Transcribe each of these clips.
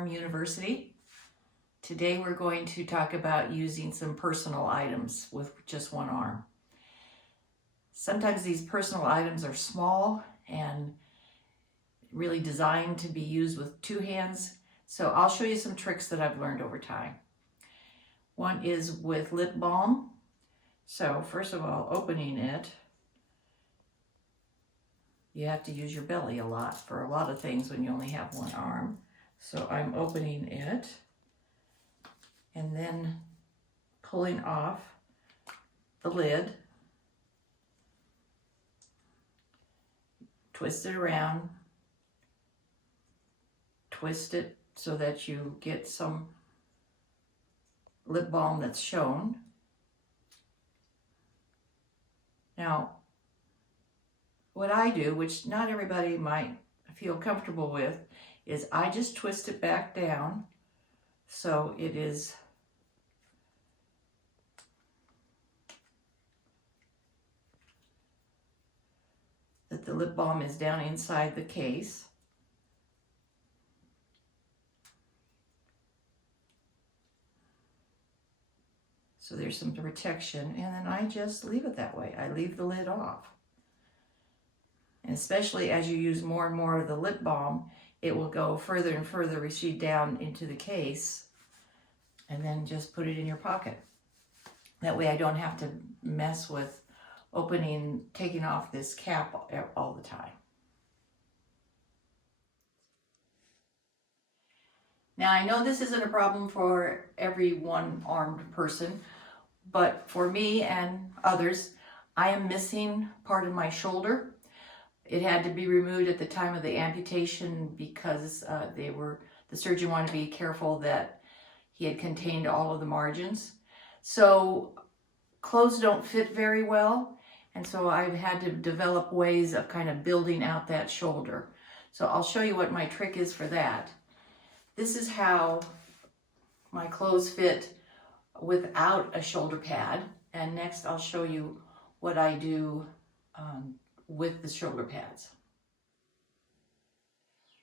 Arm University. Today we're going to talk about using some personal items with just one arm. Sometimes these personal items are small and really designed to be used with two hands. So I'll show you some tricks that I've learned over time. One is with lip balm. So first of all, opening it, you have to use your belly a lot for a lot of things when you only have one arm. So I'm opening it and then pulling off the lid, twist it around, twist it so that you get some lip balm that's shown. Now, what I do, which not everybody might feel comfortable with, is I just twist it back down so it is that the lip balm is down inside the case. So there's some protection, and then I just leave it that way. I leave the lid off. And especially as you use more and more of the lip balm, it will go further and further, recede down into the case, and then just put it in your pocket. That way I don't have to mess with opening, taking off this cap all the time. Now I know this isn't a problem for every one-armed person, but for me and others, I am missing part of my shoulder. It had to be removed at the time of the amputation because the surgeon wanted to be careful that he had contained all of the margins. So clothes don't fit very well, and so I've had to develop ways of kind of building out that shoulder. So I'll show you what my trick is for that. This is how my clothes fit without a shoulder pad, and next I'll show you what I do with the shoulder pads.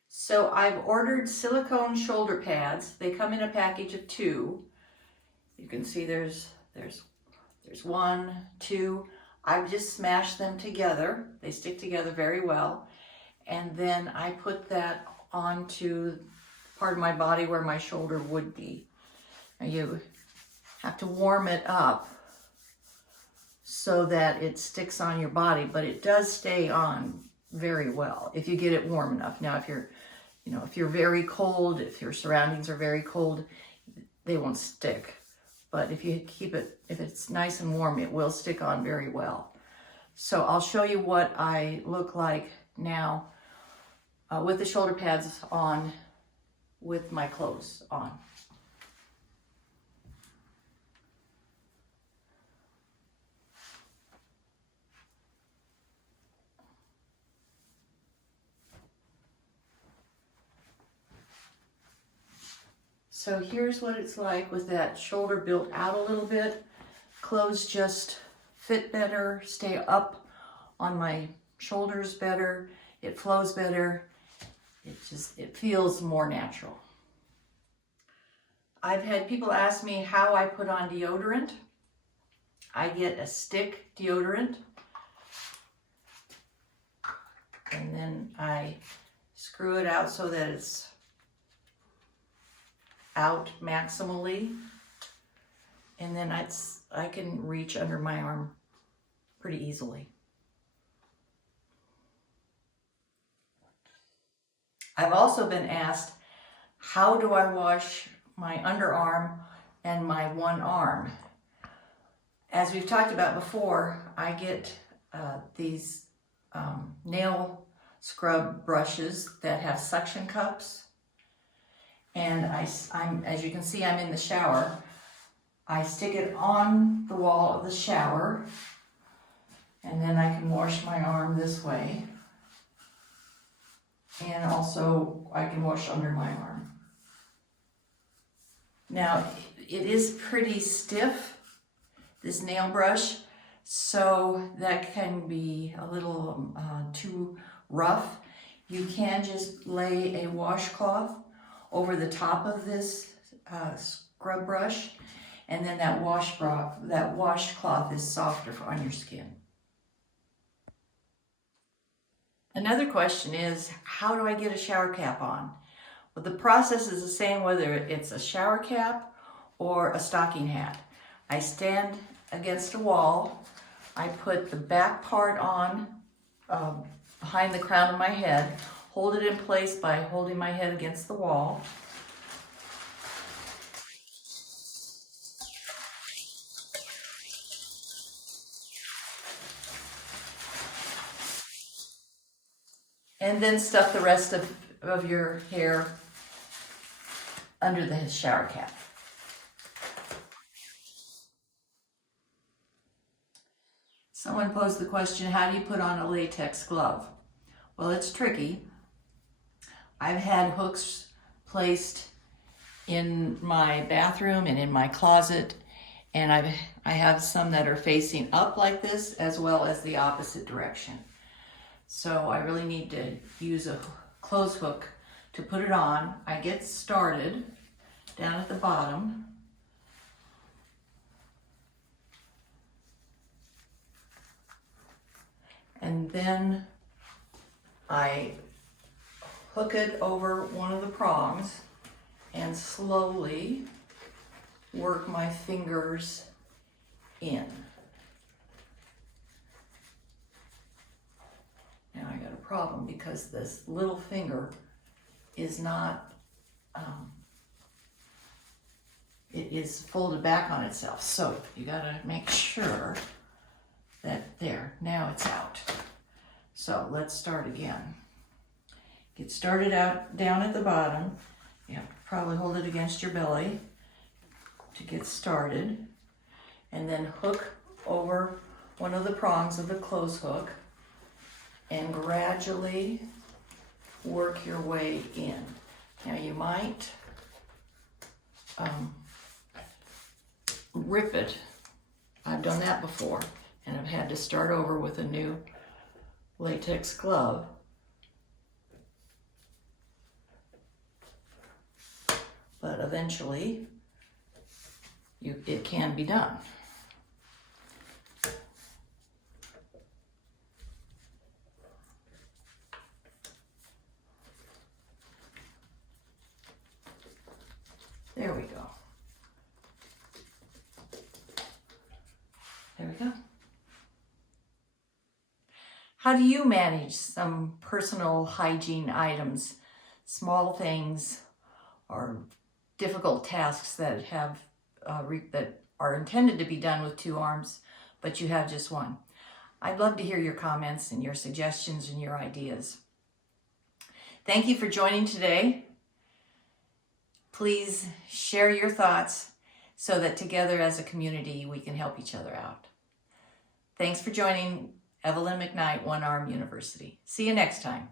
So I've ordered silicone shoulder pads. They come in a package of 2. You can see there's 1, 2. I've just smashed them together. They stick together very well. And then I put that onto part of my body where my shoulder would be. Now you have to warm it up so that it sticks on your body, but it does stay on very well if you get it warm enough. Now if you're very cold, if your surroundings are very cold, they won't stick. But if you keep it, if it's nice and warm, it will stick on very well. So I'll show you what I look like now with the shoulder pads on, with my clothes on. So here's what it's like with that shoulder built out a little bit. Clothes just fit better, stay up on my shoulders better, it flows better, it feels more natural. I've had people ask me how I put on deodorant. I get a stick deodorant, and then I screw it out so that it's out maximally, and then I can reach under my arm pretty easily. I've also been asked, how do I wash my underarm and my one arm? As we've talked about before, I get these nail scrub brushes that have suction cups. And I'm, as you can see, I'm in the shower. I stick it on the wall of the shower, and then I can wash my arm this way. And also I can wash under my arm. Now, it is pretty stiff, this nail brush, so that can be a little too rough. You can just lay a washcloth over the top of this scrub brush, and then that washcloth is softer on your skin. Another question is, how do I get a shower cap on? Well, the process is the same whether it's a shower cap or a stocking hat. I stand against a wall, I put the back part on behind the crown of my head, hold it in place by holding my head against the wall. And then stuff the rest of your hair under the shower cap. Someone posed the question, how do you put on a latex glove? Well, it's tricky. I've had hooks placed in my bathroom and in my closet, and I have some that are facing up like this as well as the opposite direction. So I really need to use a clothes hook to put it on. I get started down at the bottom. And then I hook it over one of the prongs and slowly work my fingers in. Now I got a problem because this little finger is not, it is folded back on itself. So you gotta make sure that there, now it's out. So let's start again. Get started out down at the bottom. You have to probably hold it against your belly to get started. And then hook over one of the prongs of the clothes hook and gradually work your way in. Now you might rip it. I've done that before, and I've had to start over with a new latex glove. But eventually, it can be done. There we go. There we go. How do you manage some personal hygiene items, small things or difficult tasks that have that are intended to be done with two arms, but you have just one? I'd love to hear your comments and your suggestions and your ideas. Thank you for joining today. Please share your thoughts so that together as a community we can help each other out. Thanks for joining Evelyn McKnight, One Arm University. See you next time.